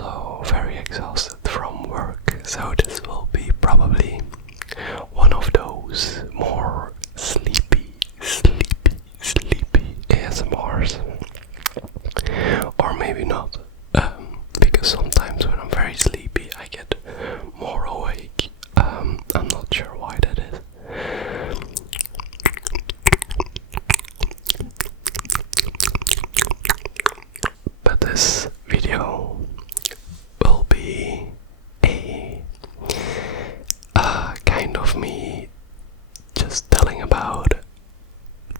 also very exhausted from work, so this will be probably one of those more sleepy ASMRs. Or maybe not, because sometimes when I'm very sleepy I get more awake. I'm not sure why that is. But this video will be a kind of me just telling about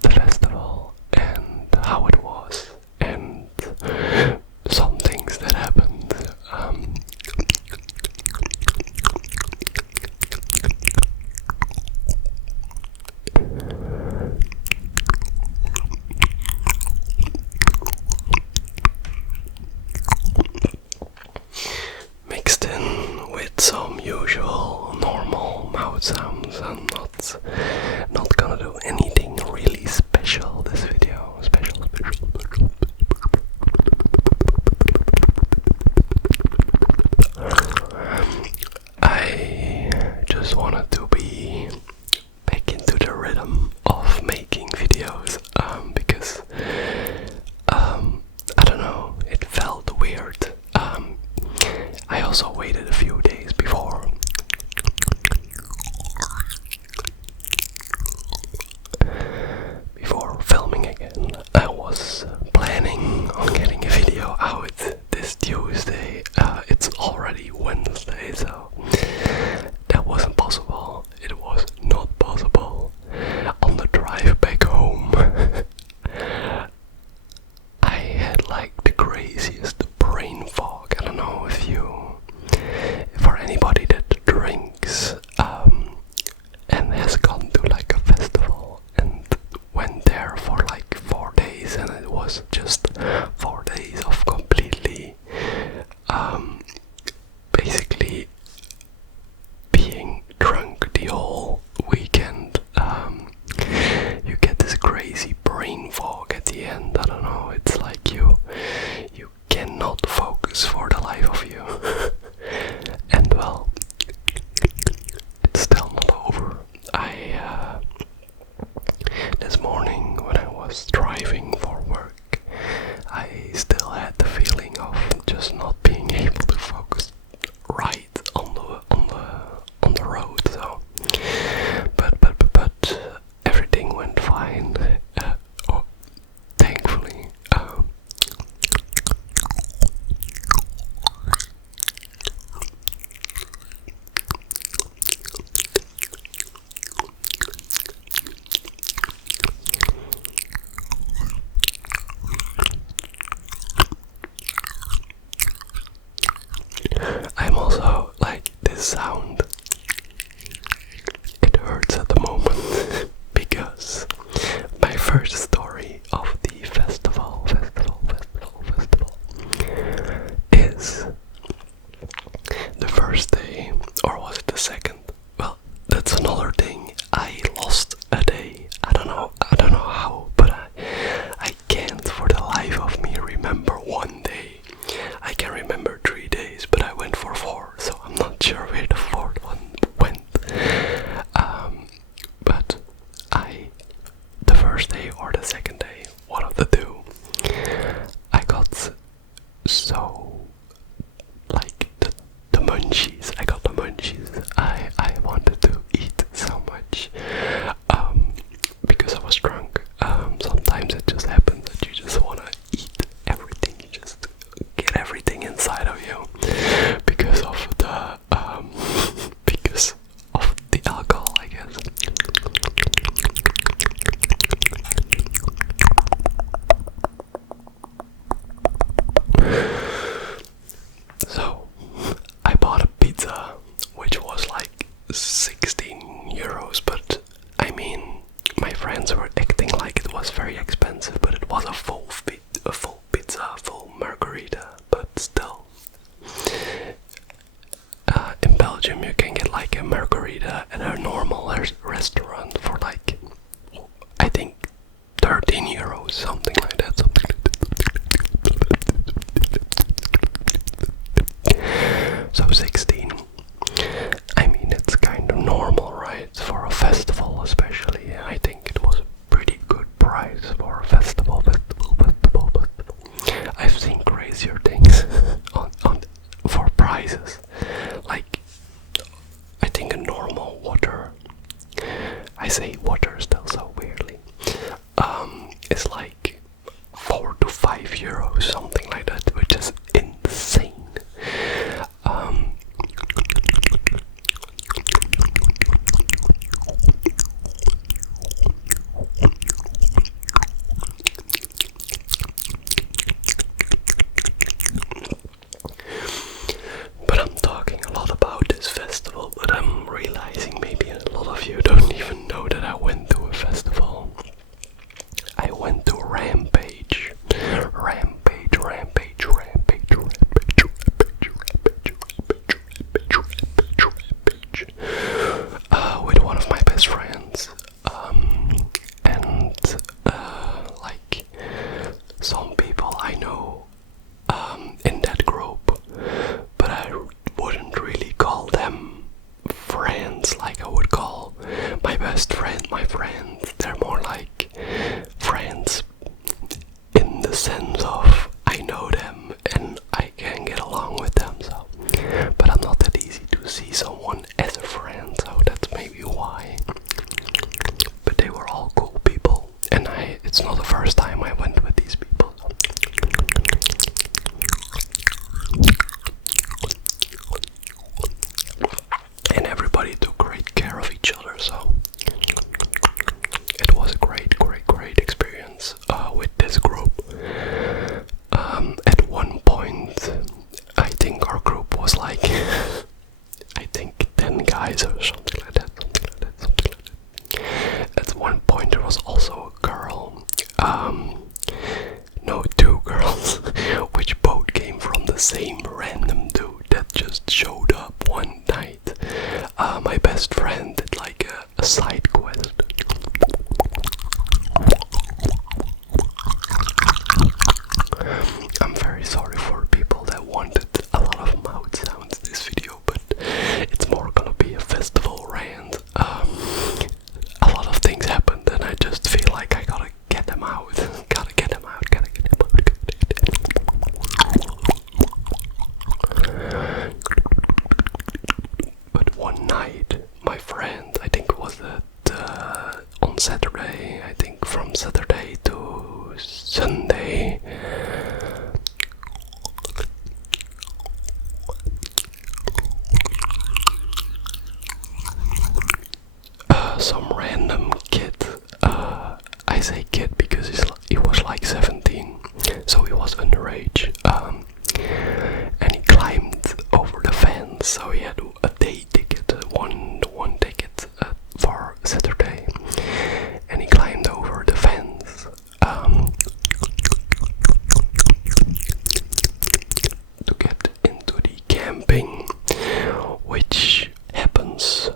the festival and how it was and some things that happened. Mixed in with some usual normal mouth sounds. I'm not gonna do anything really special this video. Special. I just wanted to be back into the rhythm of making videos, because I don't know, it felt weird. I also waited a few days before filming again. I was planning on getting a video out this Tuesday. It's already Wednesday, so that wasn't possible. It was not possible. On the drive back home, I had like the craziest brain fog. I don't know for anybody that drinks and has gone to like a festival and went there for like 4 days, and it was just 4 days of completely basically being drunk the whole weekend. You get this crazy brain fog at the end. I don't know, it's like you cannot focus for the life of you. And well, it's still not over. This morning when I was driving for work, I still had the feeling of just not being able to focus right on the road. So, but everything went fine. Thankfully. I'm also like this sound. It hurts at the moment because my first story of the festival is the first day, or was it the second? Well, that's another thing. I lost a day. I don't know how, but I can't for the life of me remember one day. I can remember 3 days, but I went for 4, so I'm not sure where the 4th one went. But the first day or the second day, one of the two, I got so like the munchies. I got the munchies. I wanted to eat so much, because I was drunk. Sometimes it just happens that you just wanna eat everything. You just get everything inside of you because of the alcohol, I guess. So I bought a pizza, which was like 16 euros, but I mean, my friends were acting like it was very expensive, but it was a full pizza, full margarita, but still. In Belgium you can get like a margarita at a normal restaurant for like, I think 13 euros, something like that. prices. Like, I think a normal water, I say water still so weirdly, is like 4 to 5 euros, something like that, which is insane. But I'm talking a lot about this festival, but I'm realizing maybe a lot of you don't even know that I went to a festival. I went to Rampage. Rampage, Rampage, Rampage, Rampage, Rampage, Rampage, Rampage, Rampage, Rampage, with one of my best friends. And like some people I know in that group, but I wouldn't really call them friends like I would call my best friend my friends. They're more like friends in the sense of I know them and I can get along with them, so, but I'm not that easy to see someone as a friend, so that's maybe why. But they were all cool people, and it's not the first time I went with these people. And everybody took great care of each other, so it was a great, great, great experience with this group. At one point, I think our group was like, I think 10 guys or something like that, At one point there was also a girl, no, 2 girls, which both came from the same random dude that just showed up one night. My best friend did like a side quest. I'm very sorry for people that wanted a lot of mouth sounds in this video, but it's more gonna be a festival rant. A lot of things happened and I just feel like I gotta get them out. Gotta get them out, gotta get them out. But one night, my friend, I think it was on Saturday, I think from Saturday to Sunday, some random kid, I say kid because he was like 17, so he was underage, and he climbed over the fence, so he had a day ticket, one ticket for Saturday, and he climbed over the fence to get into the camping, which happens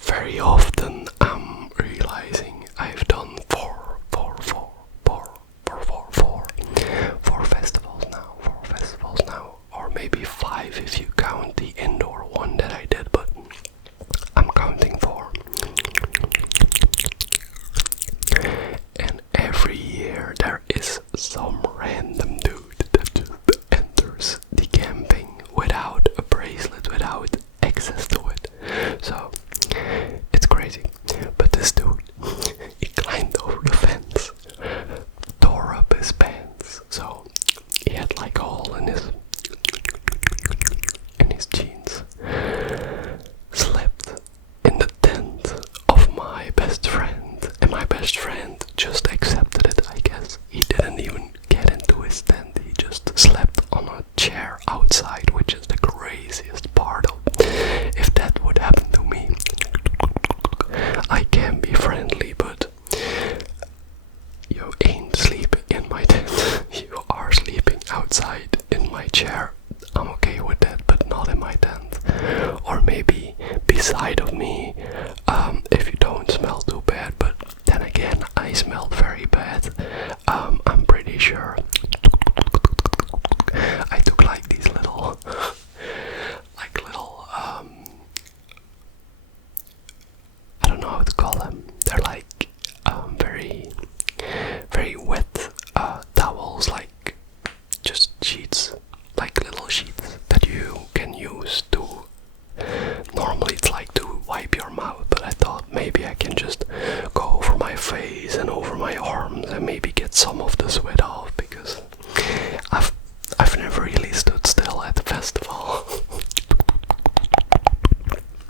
very often. I'm realizing I've done four festivals now, or maybe 5 if you count the indoor one that I did, but I'm counting 4. And every year there is some random dude that just enters the camping without a bracelet, without access to it. So it's crazy. But this dude, he climbed over the fence, tore up his pants, so he had like a hole in his jeans, slept in the tent of my best friend, and my best friend just accepted it, I guess. He didn't even get into his tent, he just slept on a chair outside, which is the craziest part of. If that would happen to me, I can be friendly, but you ain't sleeping in my tent. You are sleeping outside in my chair. I'm okay with that, but not in my tent. Or maybe beside of me, if you don't smell too bad, but then again, I smelled very bad. I'm pretty sure. I took like these little, I don't know how to call them. They're like very, very wet towels, like just sheets, like little sheets that you can use really stood still at the festival.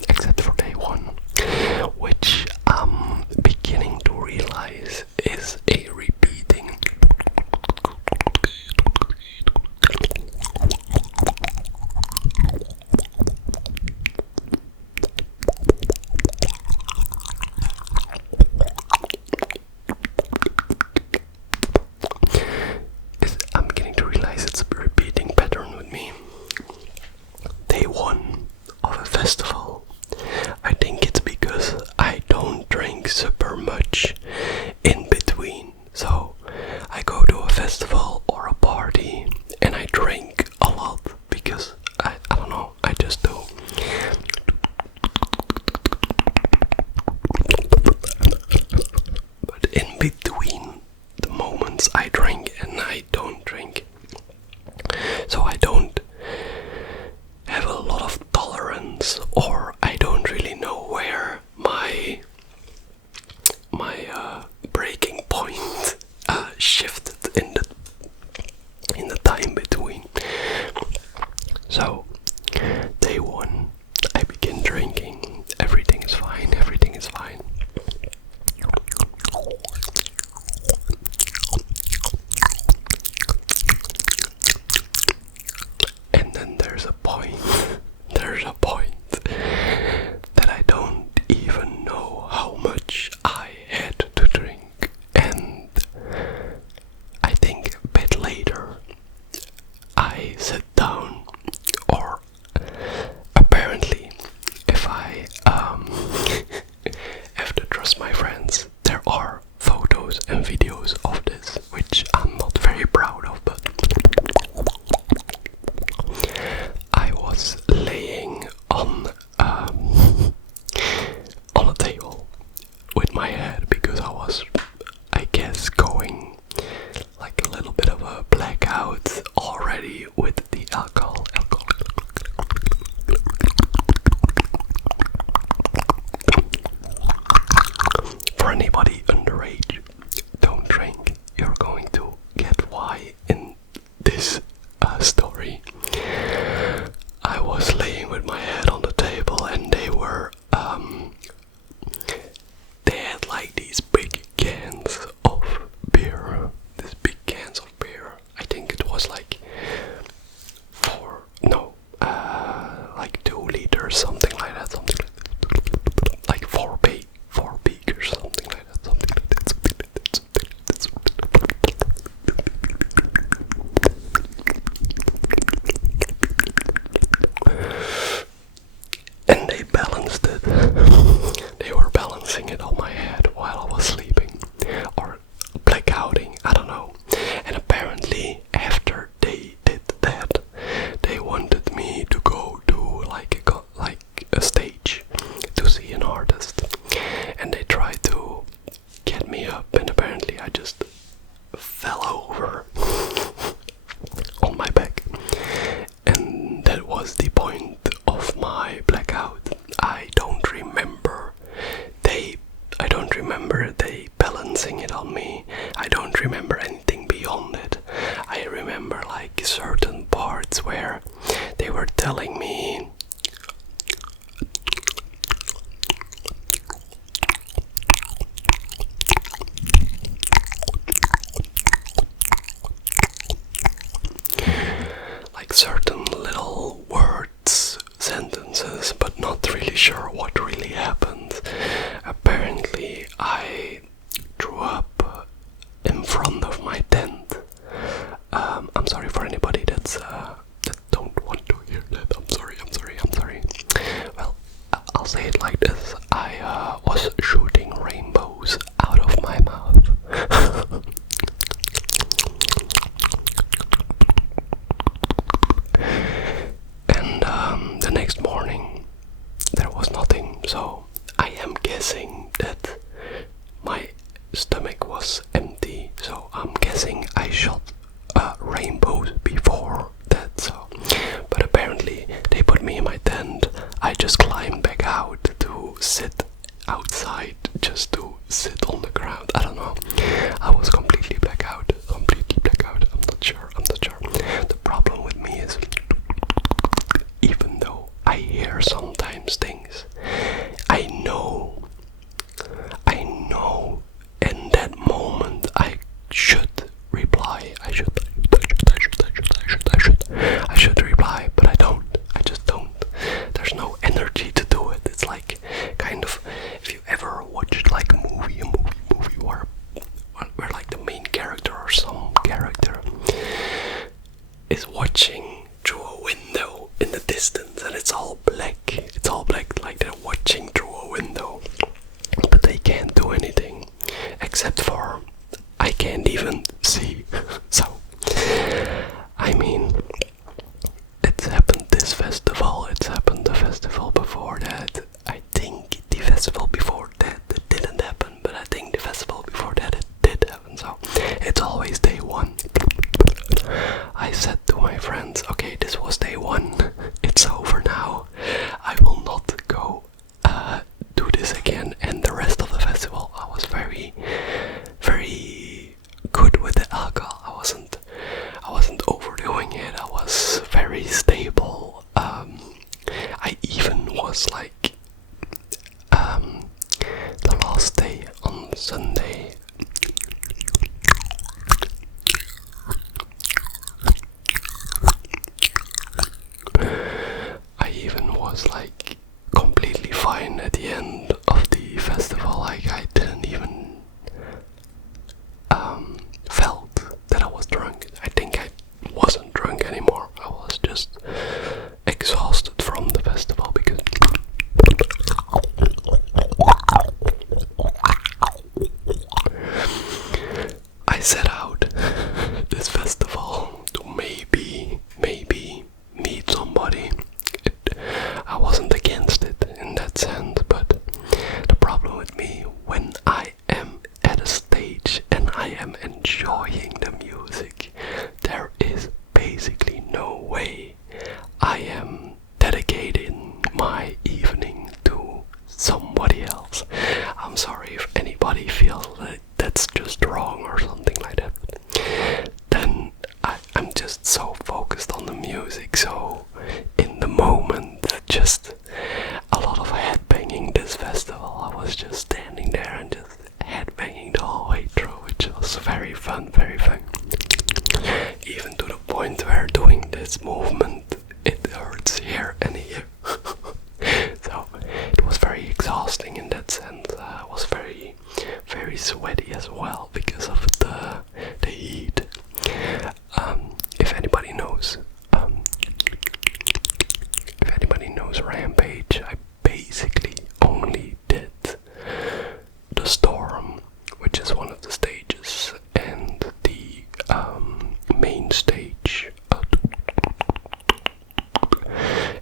Except for day one, which I'm beginning to realize is a repeating. I'm beginning to realize it's a repeating pattern with me. Day one of a festival. I think it's because I don't drink super much in between. So I go to a festival or a party and I drink a lot because I don't know, I just do. But in between the moments I drink and I don't drink. So I don't have a lot of tolerance, or I don't really know where my breaking point shifted in the time between. So day one, I begin drinking. Everything is fine. Everything is fine. And then there's a point that I don't even know how much I had to drink. And I think a bit later I sat down, or apparently if I have to trust my friends, there are photos and videos of this, which I'm not very proud of, but I was laying on a table with my head because I was, I guess, going like a little bit of a blackout already with the alcohol. For anybody underage, don't drink. You're going to get why in this story. I was laying with my head on the table and they had like these big cans of beer. These big cans of beer. I think it was like like 2 liters, something like that, like 4 beakers, something like that, And they balanced it. They were balancing it on my head while I was sleeping, or blackouting, I don't know. And apparently after they did that, they wanted me to go to like a stage to see an artist, and they tried to get me up, and apparently I just fell over on my back, and that was the point of my blackout. I don't remember they balancing it on me. I don't remember anything beyond it. I remember like certain parts where they were telling me like certain little words, sentences, but not really sure what really happened. Apparently I drew up in front of my tent. I'm sorry for anybody that don't want to hear that. I'm sorry. Well, I'll say it like this. I was shooting rainbows out of my mouth. And the next morning there was nothing, so I am guessing that my stomach was empty, so I'm guessing I shot rainbows before that. So, but apparently they put me in my tent. I just climbed back out to sit outside, just to sit on the ground. I don't know. I was completely blackout. I'm not sure. The problem with me are sometimes things I know in that moment I should reply. I should reply, but I don't. I just don't. There's no energy to do it. It's like kind of if you ever watched like a movie where like the main character or some character is watching through a window in the distance and it's all black. It's all black, like they're watching through a window, but they can't do anything except for I can't even see. So I mean, it's happened this festival, it's happened the festival before that. I think the festival before that it didn't happen, but I think the festival before that it did happen, so it's always day one. I said to my friends, okay, this was day one, it's over now, I will not go do this again. And the rest of the festival I was very, very good with the alcohol. I wasn't overdoing it. I was very stable. I even was like the last day on Sunday. I even was like completely fine at the end of the festival. Like I didn't even felt that I was drunk. I think I wasn't drunk anymore. I was just exhausted from the festival because I set out this festival to maybe meet somebody. I wasn't against it in that sense, but the problem with me, when I am at a stage and I am enjoying the music, there is basically no way I am dedicating my evening to somebody else. I'm sorry if anybody feels that that's just wrong or something like that. Then I'm just so focused on the music, so in the moment, just a lot of headbanging this festival. I was just standing there and just headbanging the whole way through, which was very fun, very fun. Even to the point where doing this movement, it hurts here and here. So it was very exhausting in that sense. I was very, very sweaty as well because of the heat. If anybody knows Rampage, I basically only did the Storm, which is one of the stages, and the main stage.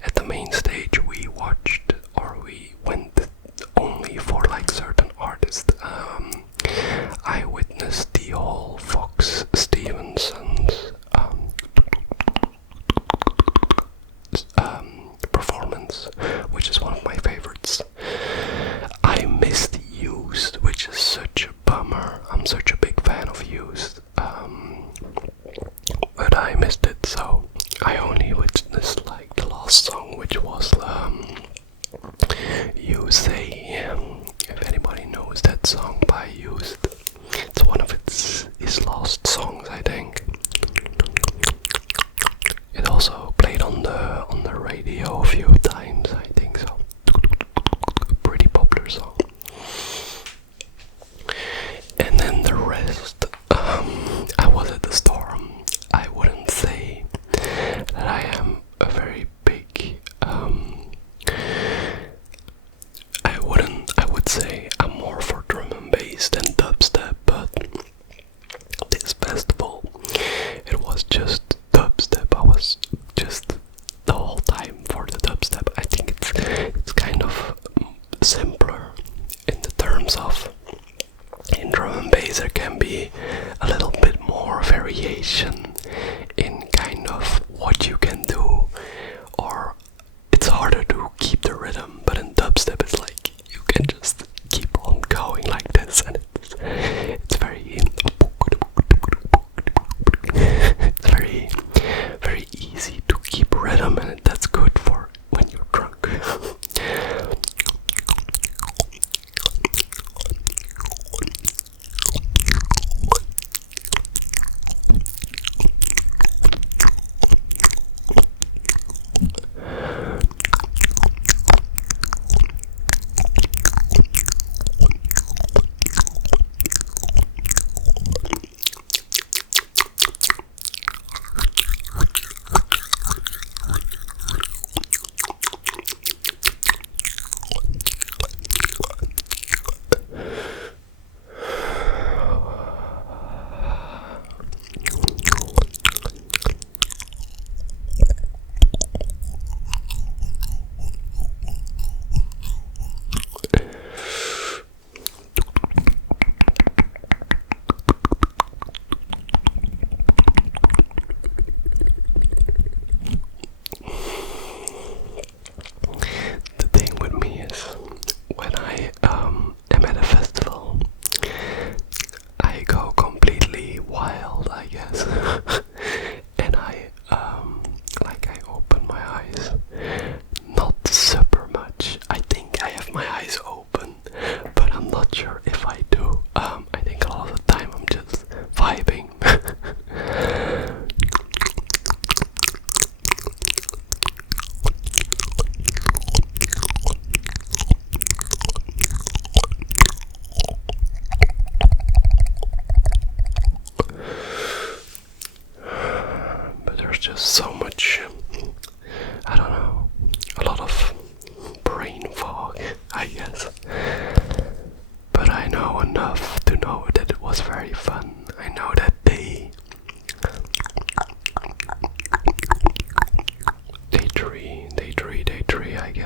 At the main stage we watched, or we went only for like certain artists. I witnessed the whole Fox Stevenson's performance, which is one of my favorites. I missed Used, which is such a bummer. I'm such a big fan of Used, but I missed it, so I only witnessed like the last song, which was You Say. If anybody knows that song by Used, it's one of his last songs, I think. It also played on the radio a few times, I think so. Pretty popular song. And then the rest, I was at the Storm. I wouldn't say that I am a very big, I would say I'm more for drum and bass than dubstep, but this festival, it was just dubstep. I was just the whole time for the dubstep. I think it's kind of simpler in the terms of, in drum and bass there can be a little bit more variation in kind of what you can do, or it's harder to keep the rhythm, but in dubstep it's like you can just keep on going like this, and it's very it's very, very easy to keep rhythm, and that's good for when you're drunk.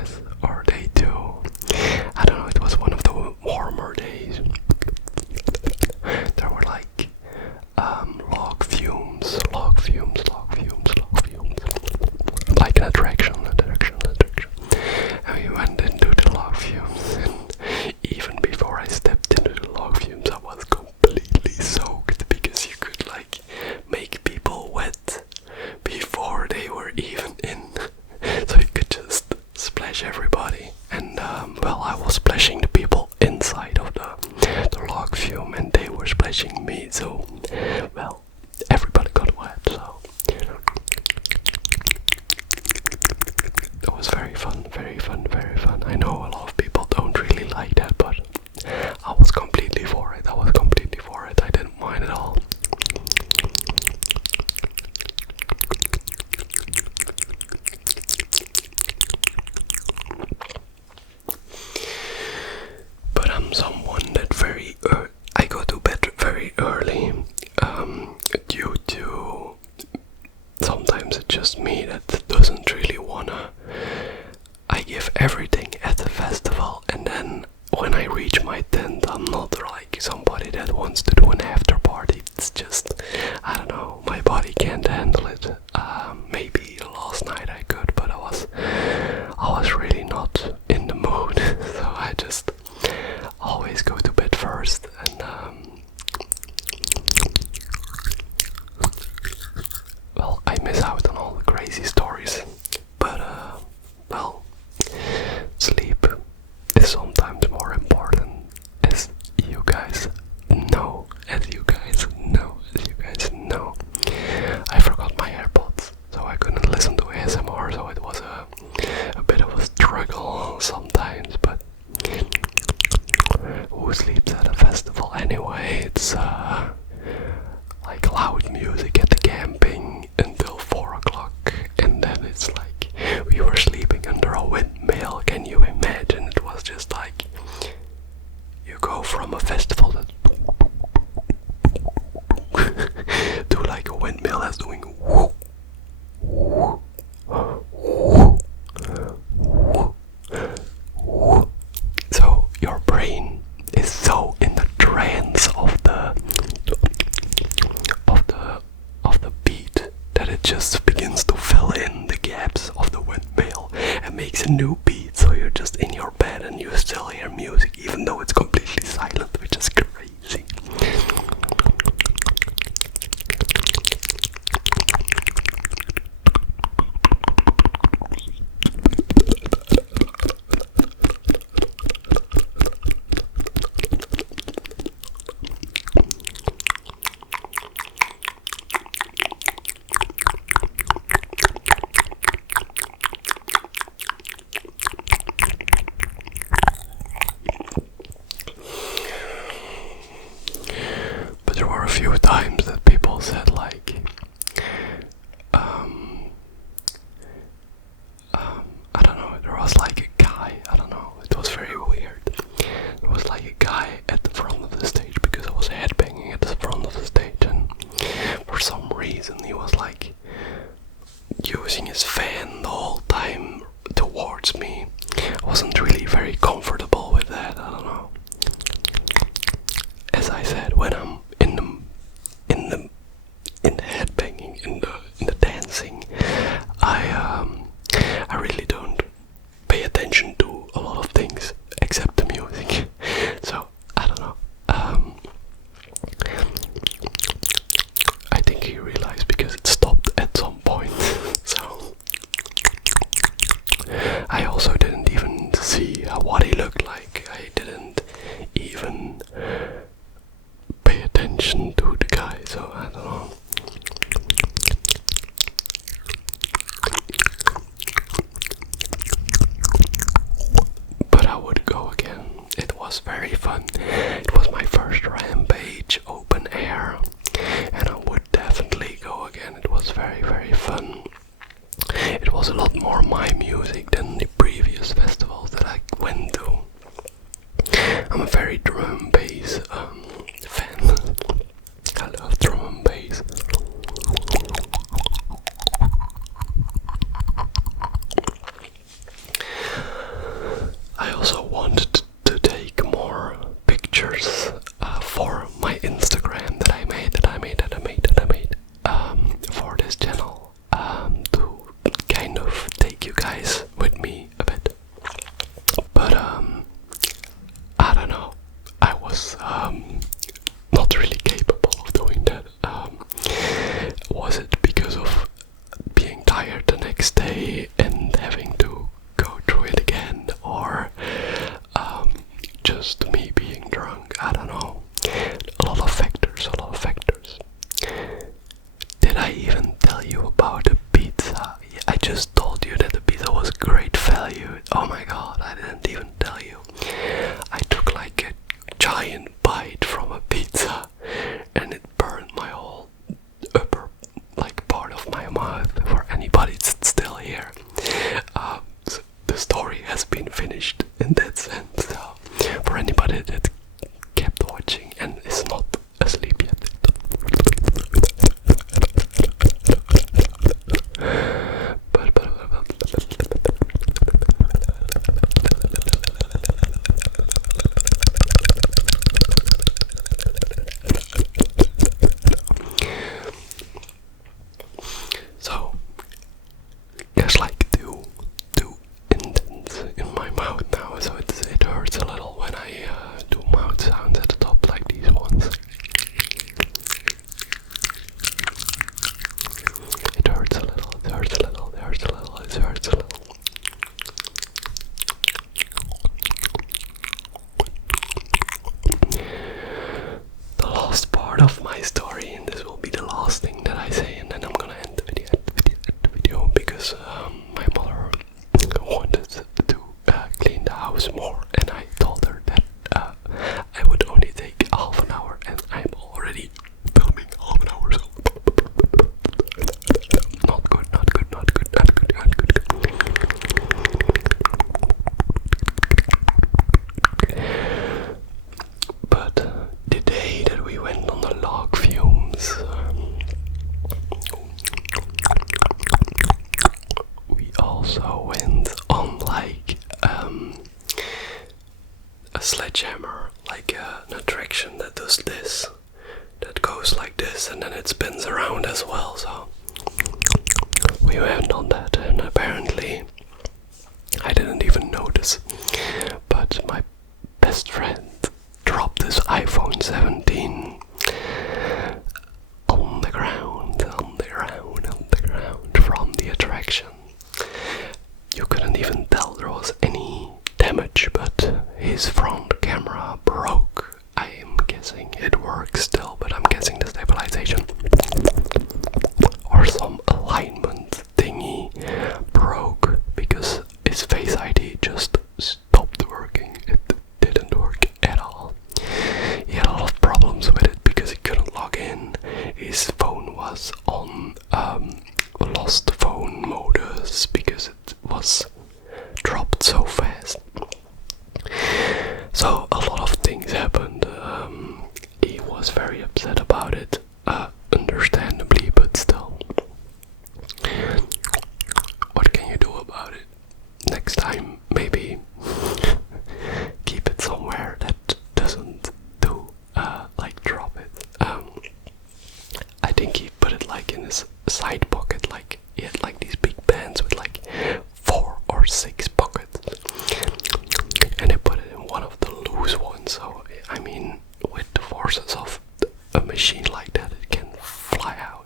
guess, or day 2. I don't know, it was one of the warmer days. There were like log fumes, like an attraction. And we went into the log fumes, and even before I stepped into the log fumes, I was completely soaked, because you could like make people wet before they were even in. So you could just splash everybody, and well, I was splashing the people inside of the log fume, and they were splashing me. So, well, everybody got wet. So that was very fun, very fun, very fun. I know a lot of people don't really like that, but I was completely for it. I didn't mind at all. But I'm someone that I go to bed very early, due to sometimes it's just me that doesn't really wanna. I give everything at the festival, and then when I reach my tent, I'm not like somebody that wants to do an after party. It's just, I don't know, my body can't handle it. Maybe last night I could, but I was really not in the mood. So I just always go to bed first, and well, I miss out on all the crazy stories, but well, sleep is sometimes more important, as you guys know. I forgot my AirPods, so I couldn't listen to ASMR, so it was a bit of a struggle sometimes, but who sleeps at a festival anyway? It's like loud music at the camping until 4 o'clock, and then it's like we were sleeping under a windmill. Can you imagine? It was just like you go from a festival that to like a windmill that's doing whoop, whoop, whoop, whoop. So your brain is so in the trance of the beat that it just begins to fill in the gaps of the windmill and makes a new beat. So you're just in your bed and you still hear music even though it's completely silent, which is crazy. But there were a few times that people said like, I don't know, there was like a guy, I don't know, it was very weird. There was like a guy at the front of the stage, because I was headbanging at the front of the stage, and for some reason he was like using his fan the whole time towards me. I wasn't really very comfortable with that, I don't know. As I said, when I'm in the headbanging, in the dancing, I really don't pay attention to a lot of things except the music. So I don't know. I think he realized because it stopped at some point. So I also didn't even see what he looked like. I didn't even pay attention to the guy, so I don't know. But I would go again. It was very fun. It was my first Rampage open air, and I would definitely go again. It was very, very fun. It was a lot more my music than the previous festivals that I went to. I'm a very drum and bass fan. I love drum and bass. tell you. Oh my god, I didn't even tell you. I took like a giant bite from a pizza and it burned my whole upper like part of my mouth. For anybody that's still here, so the story has been finished in that sense. So for anybody that kept watching and is not asleep yet. So there's like two indents in my mouth now, so it hurts a little when I do mouth sounds at the top like these ones. It hurts a little, it hurts a little, it hurts a little, it hurts a little. The last part of my story, and this will be the last thing that I say, and then I'm gonna end the video, because my mother wanted to clean the house more, and I told her that I would only take half an hour, and I'm already filming half an hour, so not good, not good, not good, not good, not good. But the day that we went on the log fumes, we also went on like a sledgehammer, like an attraction that does this, that goes like this, and then it spins around as well. So we went on that, and apparently I didn't even notice, but my best friend dropped his iPhone 17 on the ground from the attraction. You couldn't even tell there was any damage, but his front camera broke. I am guessing it works still, but I'm guessing the stabilization or some alignment thingy broke, because his Face ID just stopped working. It didn't work at all. He had a lot of problems with it because he couldn't log in. His phone was on lost phone modus because it was dropped so fast. So a lot of things happened. He was very upset about it, understandably, but still. What can you do about it? Next time, maybe keep it somewhere that doesn't do, like drop it. I think he put it like in his side pocket, like he had like these big pants with like 4 or 6 pockets, and he put it in one of the loose ones. So I mean, with the forces of a machine like that, it can fly out.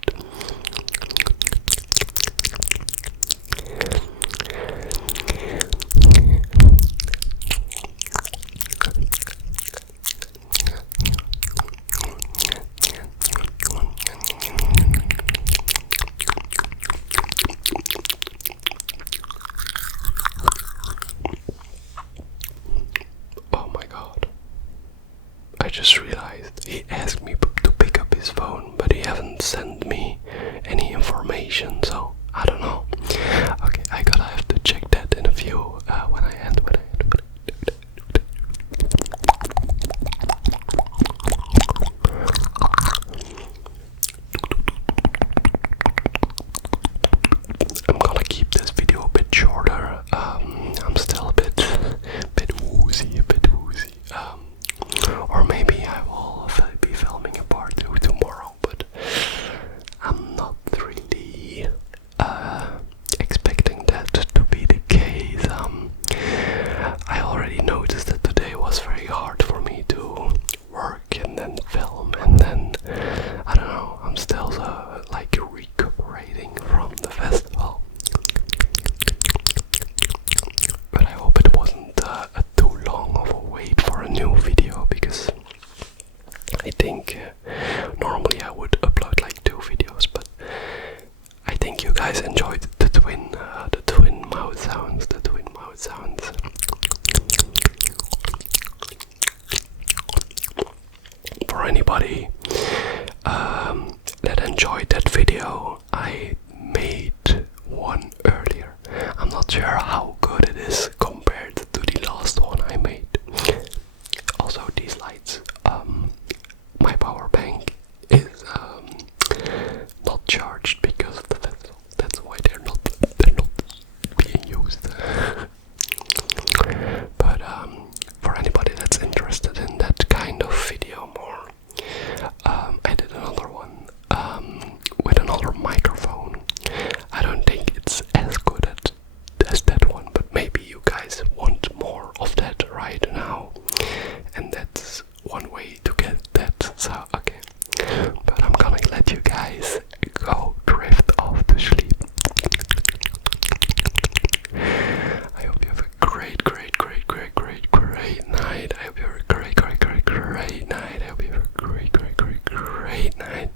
Oh my god. I just realized he asked me to pick up his phone, but he hasn't sent me any information, so I don't know. Okay, I gotta have to check that in a few when I end. I'm gonna keep this video a bit shorter. I'm still a bit woozy. Or maybe I will be filming a part 2 tomorrow, but I'm not really anybody that enjoyed that video, I made one earlier. I'm not sure how good it is compared to the last one I made. Also, these lights, my power bank is not charged because of the vessel. That's why they're not being used. But for anybody that's interested in that kind of video more, I did another one with another microphone. I don't think it's as good as that one, but maybe you guys want more of that right now, and that's one way to get that. So okay, but I'm gonna let you guys go drift off to sleep. I hope you have a great night. I hope you have a great night. I hope you have a great night.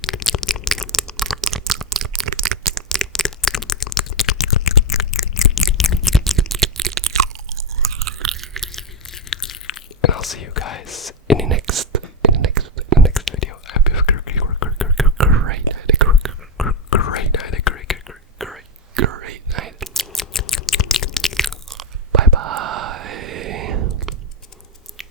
And I'll see you guys in the next